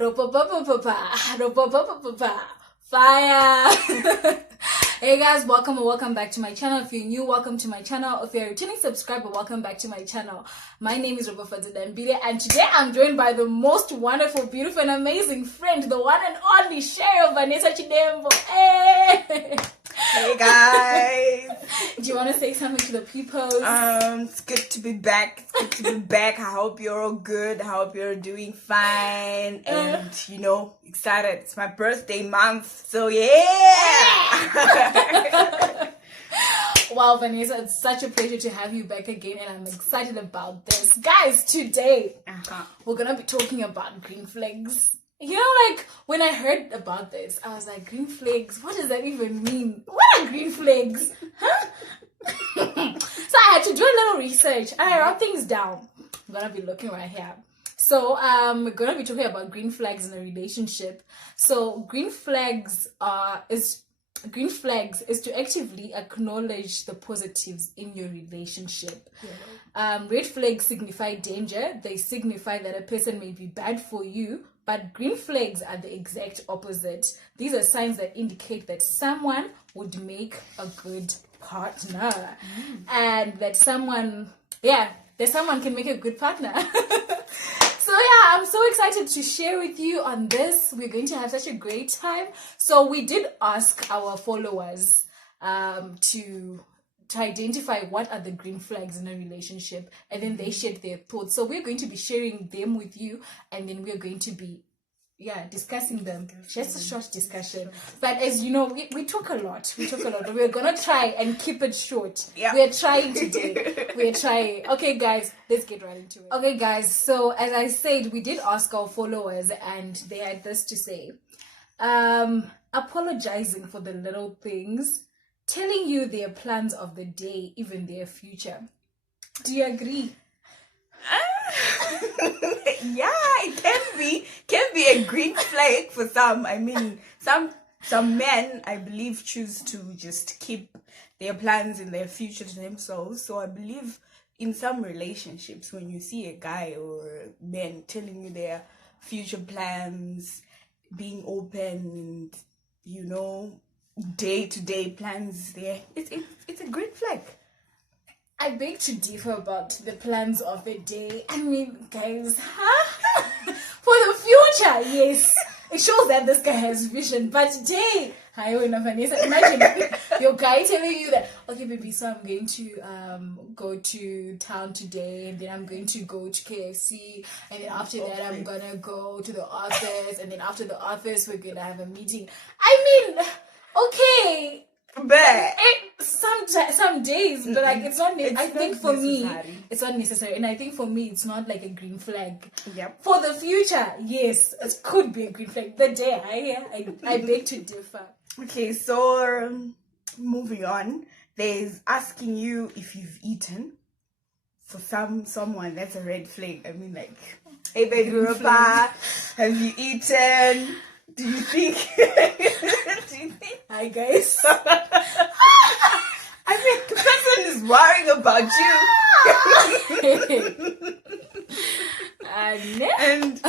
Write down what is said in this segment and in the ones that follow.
Ropafadzo Fire. Hey guys, welcome back to my channel. If you're new, welcome to my channel. If you're a returning subscriber, welcome back to my channel. My name is Ropafadzo Dambire, and today I'm joined by the most wonderful, beautiful, and amazing friend, the one and only Vanessa Cheryl Chidembo. Hey! Hey guys. Do you want to say something to the people? It's good to be back. I hope you're all good. I hope you're doing fine. And excited. It's my birthday month. So yeah. Wow, Vanessa, it's such a pleasure to have you back again, and I'm excited about this. Guys, today we're gonna be talking about green flags. You know, like, when I heard about this, I was like, green flags? What does that even mean? What are green flags? Huh? So I had to do a little research, and I wrote things down. I'm gonna be looking right here. So we're gonna be talking about green flags in a relationship. So green flags is to actively acknowledge the positives in your relationship. Red flags signify danger. They signify that a person may be bad for you. But green flags are the exact opposite. These are signs that indicate that someone would make a good partner. And that someone can make a good partner. So yeah, I'm so excited to share with you on this. We're going to have such a great time. So we did ask our followers to identify what are the green flags in a relationship, and then they shared their thoughts. So we're going to be sharing them with you, and then we're going to be discussing them. Just a short discussion. But as you know, we talk a lot. We're gonna try and keep it short. We're trying today. We're trying. Okay guys, let's get right into it. Okay guys, so as I said, we did ask our followers, and they had this to say. Apologizing for the little things, telling you their plans of the day, even their future. Do you agree? Yeah, it can be a green flag for some. I mean, some men, I believe, choose to just keep their plans in their future to themselves. So I believe in some relationships, when you see a guy or men telling you their future plans, being open and day-to-day plans there, it's a great flag. I beg to differ about the plans of the day. I mean, guys, for the future, yes, it shows that this guy has vision. But today, Vanessa, imagine your guy telling you that, okay, baby, so I'm going to go to town today, and then I'm going to go to KFC, and then after that, I'm gonna go to the office, and then after the office, we're gonna have a meeting. I mean, okay. But some days, but like it's not. I think for me, it's not necessary, and I think for me, it's not like a green flag. Yep. For the future, yes, it could be a green flag. The day I beg to differ. Okay, so moving on. There's asking you if you've eaten. For someone, that's a red flag. I mean, like, hey baby, Ropa, have you eaten? Do you think? Hi guys. I mean, the person is worrying about you. And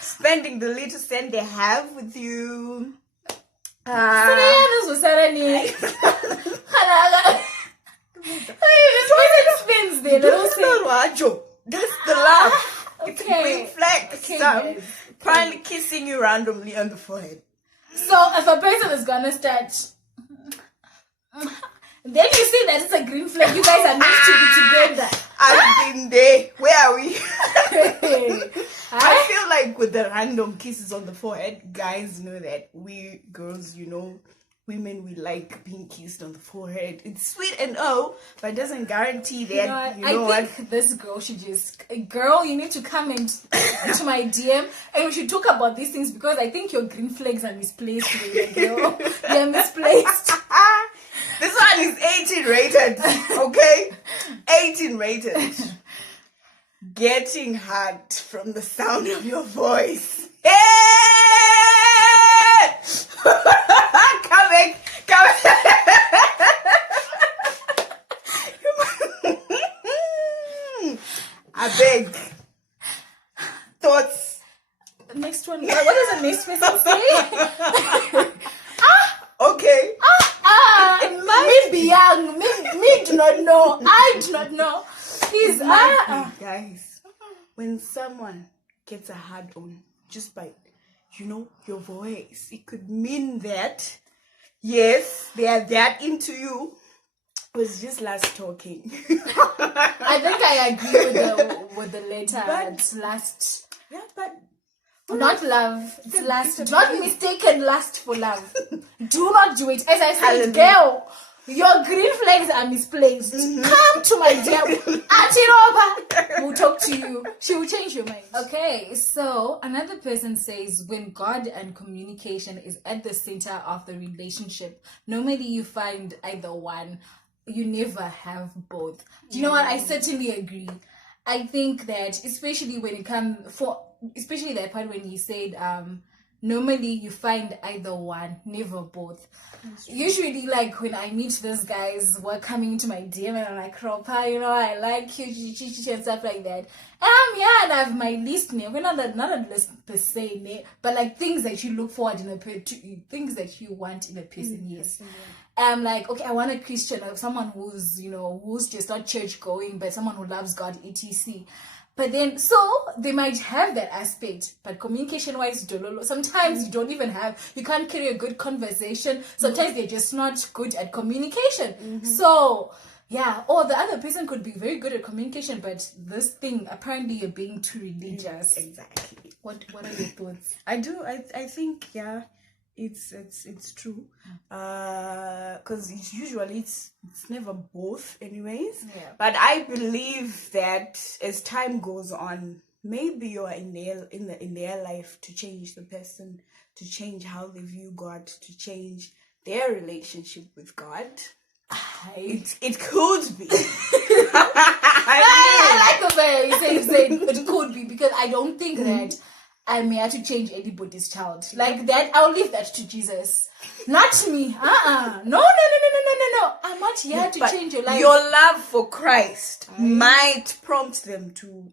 spending the little cent they have with you. That's the laugh. It's a Okay. green flag. Okay, Some guys. finally kissing you randomly on the forehead. So if a person is gonna start, then you see that it's a green flag. You guys are meant to be together. I've been there. Where are we? I feel like with the random kisses on the forehead, guys know that we girls, women, we like being kissed on the forehead. It's sweet and but it doesn't guarantee that. I think this girl should girl, you need to come into my DM, and we should talk about these things, because I think your green flags are misplaced, girl. They're misplaced. This one is 18 rated, okay? 18 rated. Getting hurt from the sound of your voice. Hey! Come back. I beg. Thoughts? Next one What does the next person say? Okay. Me be young. Me do not know. I do not know. Please, guys. When someone gets a hard on just by, your voice, it could mean that, yes, they are that into you. It was just last talking. I think I agree with the later. But- It's last. Yeah, but Not love. It's last. Not mistaken lust for love. Do not do it. As I said, girl, your green flags are misplaced. Come to my DM. Atiroba. We'll talk to you. She will change your mind. Okay, so another person says when God and communication is at the center of the relationship, normally you find either one. You never have both. Do you know what? I certainly agree. I think that especially when it comes especially that part when you said normally you find either one, never both. Usually, like when I meet those guys who are coming into my DM and I'm like, Ropa, I like you, and stuff like that. And I'm here and I have my list, we're not a list per se, but like things that you look forward things that you want in a person, yes. I'm like, okay, I want a Christian, someone who's just not church going, but someone who loves God, etc. But then, so they might have that aspect, but communication-wise, sometimes you can't carry a good conversation. Sometimes they're just not good at communication. So, yeah, or the other person could be very good at communication, but this thing, apparently you're being too religious. Exactly. What are your thoughts? I do. I think, yeah, it's true. Because it's never both, anyways. Yeah. But I believe that as time goes on, maybe you are in their life to change the person, to change how they view God, to change their relationship with God. It could be. I like the way you say it could be, because I don't think that I'm here to change anybody's child. Like that, I'll leave that to Jesus. Not me. No. I'm not here to change your life. Your love for Christ might prompt them to,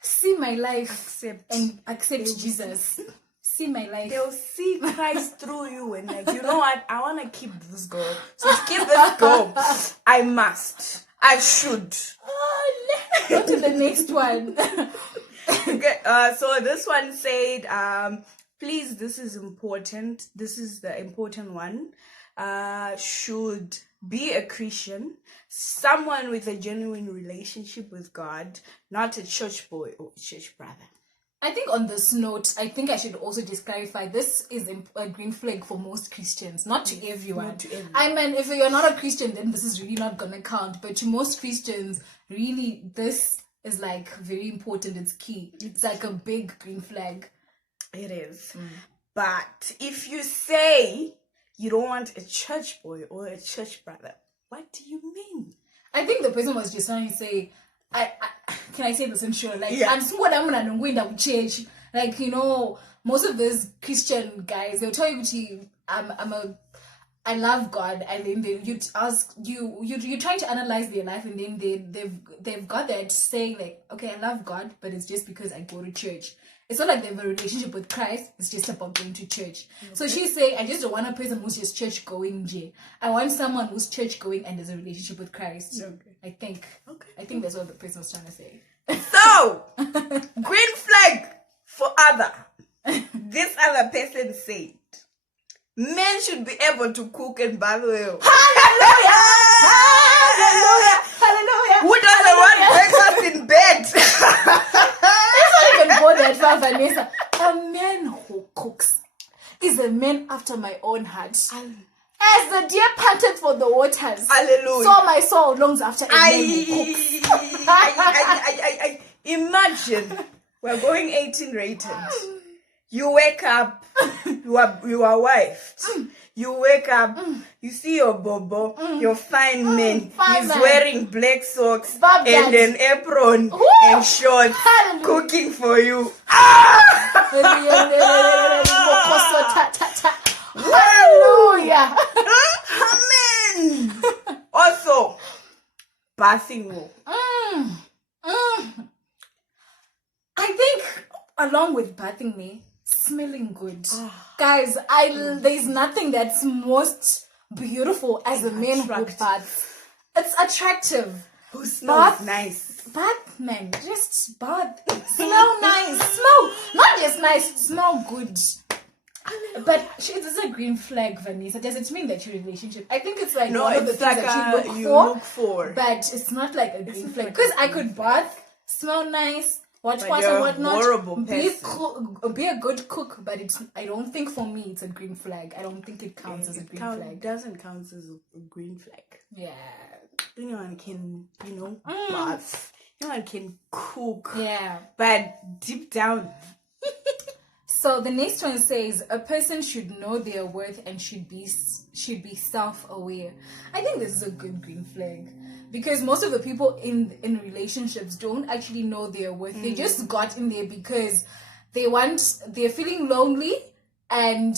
see my life and accept Jesus. See my life. They'll see Christ through you and like, you know what? I want to keep this girl. So to keep this girl, I must. I should. Let's go to the next one. Okay, so this one said, please, this is important. This is the important one. Should be a Christian, someone with a genuine relationship with God, not a church boy or church brother. I think on this note, I think I should also just clarify, this is a green flag for most Christians, not to everyone. Not to everyone. I mean, if you're not a Christian, then this is really not going to count. But to most Christians, really, this is like very important. It's key. It's like a big green flag. It is. But if you say you don't want a church boy or a church brother, what do you mean? I think the person was just trying to say, can I say this in sure? Like, yeah. I'm going to church. Like, most of these Christian guys, they'll tell you, I love God, and then you'd ask you're trying to analyze their life, and then they've got that saying like, okay, I love God, but it's just because I go to church. It's not like they have a relationship with Christ. It's just about going to church. Okay. So she's saying, I just don't want a person who's just church going. I want someone who's church going and has a relationship with Christ. Okay. I think that's what the person was trying to say. So, green flag for other. This other person said, men should be able to cook and bathe well. Hallelujah! Hallelujah! Who doesn't want breakfast in bed? It's not even more that far, Vanessa. A man who cooks is a man after my own heart. As the deer panted for the waters, hallelujah, so my soul longs after a man who cooks. Imagine, we're going 18 rated. You wake up, you are wifed. You wake up, you see your bobo, your fine man. He's wearing black socks and an apron and shorts, cooking for you. Hallelujah. Amen. Also, bathing. I think along with bathing me, Smelling good. Guys, there's nothing that's most beautiful as a man who baths. It's attractive. Who smells nice. Bath, man. Just bath. Smell nice. Smell, not just nice, smell good. But this is a green flag, Vanessa. Does it mean that your relationship? I think it's like one of the things that you look for. But it's not like a green flag. Because I could bath, smell nice, watch and whatnot, be a good cook, but I don't think for me it's a green flag. I don't think it counts as a green flag. It doesn't count as a green flag. Yeah. Anyone can, bath. Anyone can cook. Yeah. But deep down. So the next one says a person should know their worth and should be self-aware. I think this is a good green flag because most of the people in relationships don't actually know their worth. They just got in there because they're feeling lonely and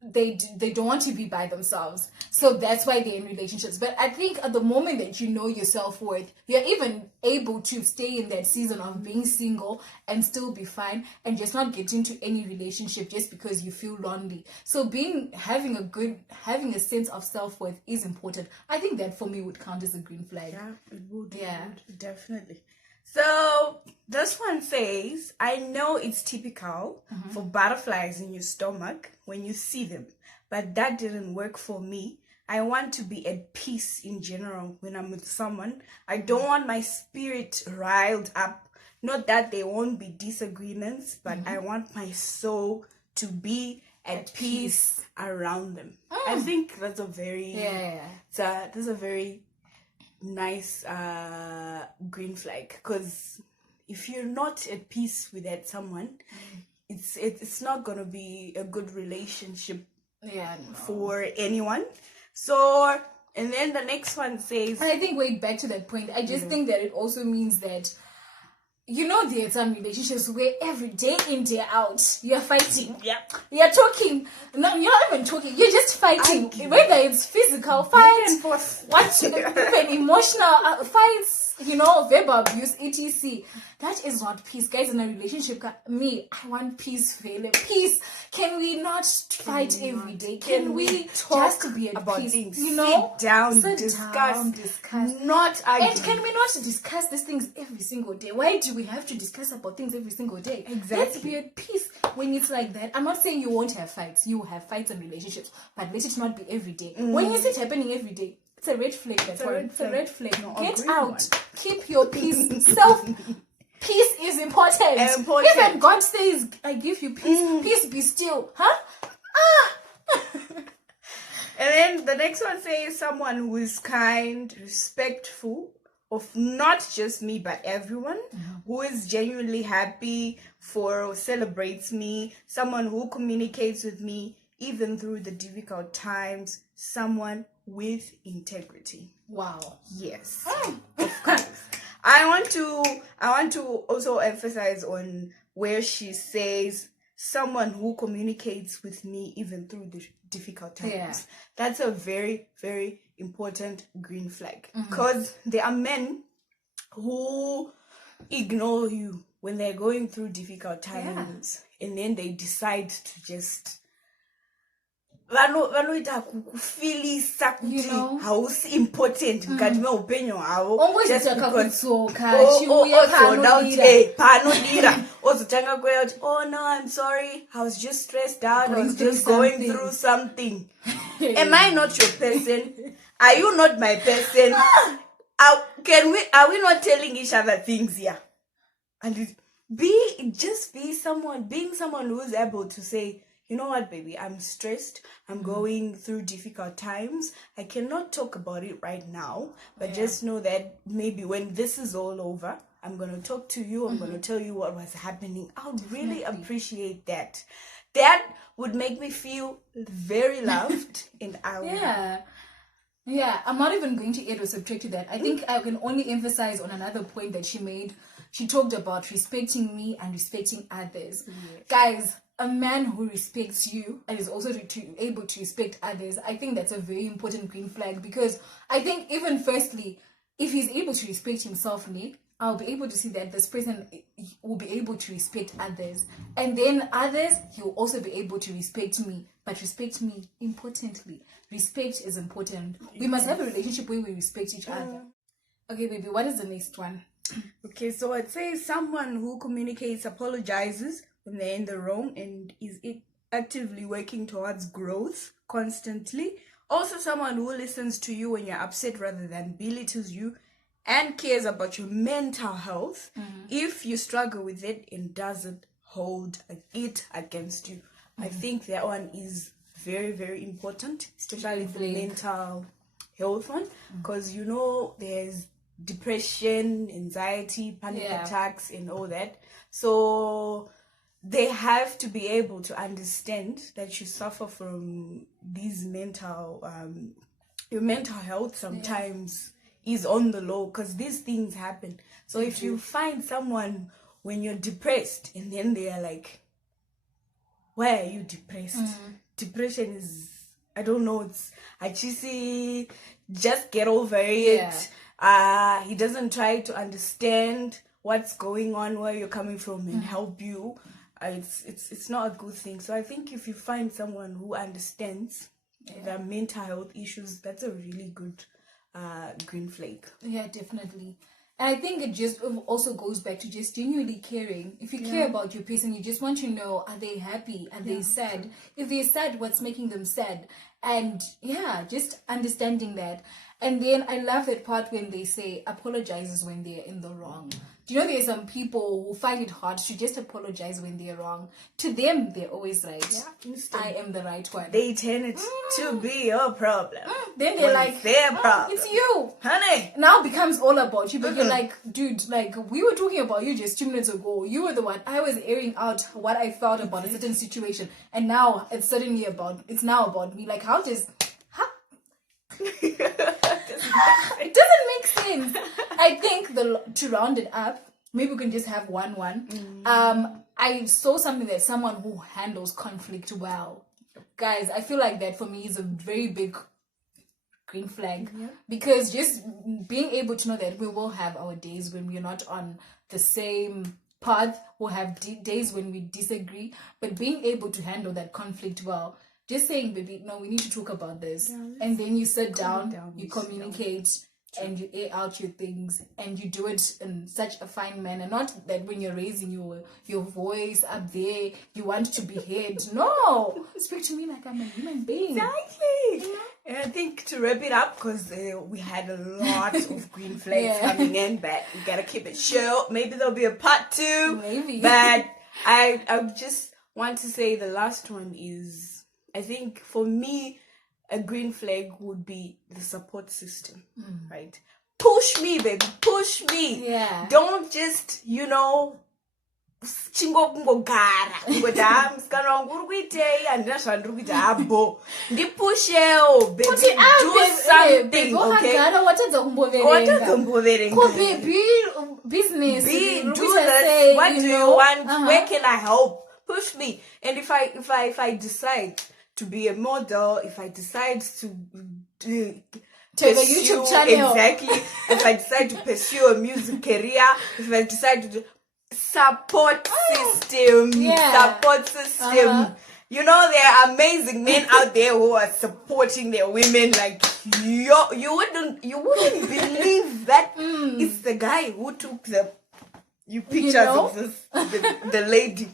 they don't want to be by themselves. So that's why they're in relationships. But I think at the moment that you know your self-worth, you're even able to stay in that season of being single and still be fine and just not get into any relationship just because you feel lonely. So having a sense of self-worth is important. I think that for me would count as a green flag. Yeah, it would. Yeah. It would, definitely. So this one says, I know it's typical for butterflies in your stomach when you see them, but that didn't work for me. I want to be at peace in general when I'm with someone. I don't want my spirit riled up. Not that there won't be disagreements, but I want my soul to be at peace around them. I think that's a very that's a very nice green flag, because if you're not at peace with that someone, it's not gonna be a good relationship for anyone. So, and then the next one says, and I think back to that point, I just think that it also means that there are some relationships where every day in, day out, you're fighting. Yeah. You're talking. No, you're not even talking. You're just fighting. Whether it's physical fight, even emotional fights, verbal abuse, etc. That is not peace. Guys, in a relationship, I want peace, Vele. Peace. Can we not fight every day? Can we talk just be at about peace? Things? Sit down, discuss. Not argue. And can we not discuss these things every single day? Why do we have to discuss about things every single day? Exactly. Let's be at peace when it's like that. I'm not saying you won't have fights. You will have fights and relationships, but let it not be every day. When you see it happening every day, it's a red flag. It's a red flag. No, get out. One. Keep your peace. Peace is important. Even God says, I give you peace. Peace be still. Huh? And then the next one says someone who is kind, respectful of not just me but everyone, who is genuinely happy for or celebrates me, someone who communicates with me even through the difficult times, someone with integrity. Wow. Yes. Of course. I want to also emphasize on where she says someone who communicates with me even through the difficult times. Yeah. That's a very, very important green flag, because there are men who ignore you when they're going through difficult times, and then they decide to just vanoita kukufilisa kuti hausi important mukati meupenyu hwavo panodira ozotanga kuya kuti oh no, I'm sorry, I was just stressed out, I was just going through something. Am I not your person? Are you not my person? Are we not telling each other things here? And being someone who is able to say, you know what, baby, I'm stressed. I'm going through difficult times. I cannot talk about it right now, but just know that maybe when this is all over, I'm going to talk to you. I'm going to tell you what was happening. I would really appreciate that. That would make me feel very loved and I would... Yeah, I'm not even going to add or subtract to that. I think I can only emphasize on another point that she made. She talked about respecting me and respecting others. Yes. Guys, a man who respects you and is also able to respect others, I think that's a very important green flag, because I think even firstly, if he's able to respect himself, I'll be able to see that this person will be able to respect others. And then others, he'll also be able to respect me. But respect me importantly. Respect is important. We must have a relationship where we respect each other. Okay, baby, what is the next one? Okay, so I'd say someone who communicates, apologizes when they're in the wrong, and is actively working towards growth constantly. Also, someone who listens to you when you're upset rather than belittles you, and cares about your mental health if you struggle with it and doesn't hold it against you. I think that one is very, very important, especially the mental health one, because you know there's depression, anxiety, panic attacks, and all that. So they have to be able to understand that you suffer from these mental, your mental health sometimes is on the low, because these things happen. So if you find someone when you're depressed and then they are like, why are you depressed? Depression is, I don't know, it's cheesy, just get over it. He doesn't try to understand what's going on, where you're coming from, and help you. It's not a good thing. So I think if you find someone who understands the mental health issues, that's a really good green flag. Yeah, definitely. And I think it just also goes back to just genuinely caring. If you care about your person, you just want to know, are they happy? Are they sad? If they're sad, what's making them sad? And just understanding that. And then I love that part when they say apologizes when they're in the wrong. Do you know there's some people who find it hard to just apologize when they're wrong? To them, they're always right. Yeah, I am the right one. They tend it to be your problem. Then they're like, their problem. It's you. Honey. Now it becomes all about you. But you're like, dude, like, we were talking about you just 2 minutes ago. You were the one. I was airing out what I felt about a certain situation. And now it's now about me. Like, how does... It doesn't make sense. I think to round it up, maybe we can just have one. I saw something that someone who handles conflict well. Guys, I feel like that for me is a very big green flag, because just being able to know that we will have our days when we're not on the same path, we'll have days when we disagree, but being able to handle that conflict well. Just saying, baby, no, we need to talk about this. And then you sit down, you communicate, and you air out your things, and you do it in such a fine manner. Not that when you're raising your voice up there, you want to be heard. No! Speak to me like I'm a human being. Exactly! And I think to wrap it up, because we had a lot of green flags coming in, but we gotta keep it short. Maybe there'll be a part 2. Maybe. But I just want to say the last one is, I think for me, a green flag would be the support system, right? Push me, baby, push me. Yeah. Don't just, chingogara ngokuti musikana wangu uri kuitei handina zvandiri kuita habo ndipushewo baby, do something, okay? Watadza kumboverenga baby, business, do this, what do you want, where can I help? Push me. And if I decide to be a model, if I decide to have a YouTube channel, exactly, if I decide to pursue a music career, if I decide to do support system. You know, there are amazing men out there who are supporting their women. Like you wouldn't believe that it's the guy who took pictures of the lady.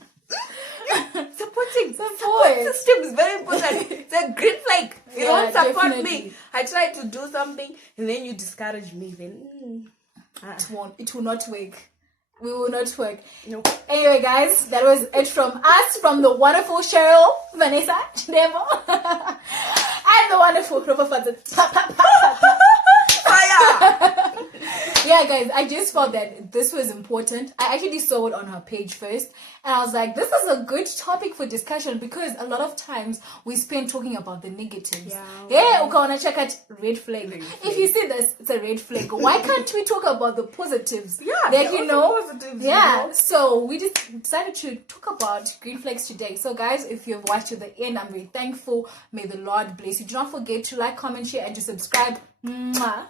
Support system is very important. It's a green flag. You don't support me. I try to do something and then you discourage me. Then it will not work. We will not work. Nope. Anyway, guys, that was it from us, from the wonderful Cheryl, Vanessa Cheryl, and the wonderful Ropafadzo. Yeah, guys, I just felt that this was important. I actually saw it on her page first, and I was like, this is a good topic for discussion, because a lot of times we spend talking about the negatives. Ukaona check out red flag. If you see this, it's a red flag. Why can't we talk about the positives? Positives, so we just decided to talk about green flags today. So guys, if you've watched to the end, I'm very thankful. May the Lord bless you. Do not forget to like, comment, share, and to subscribe. Mwah.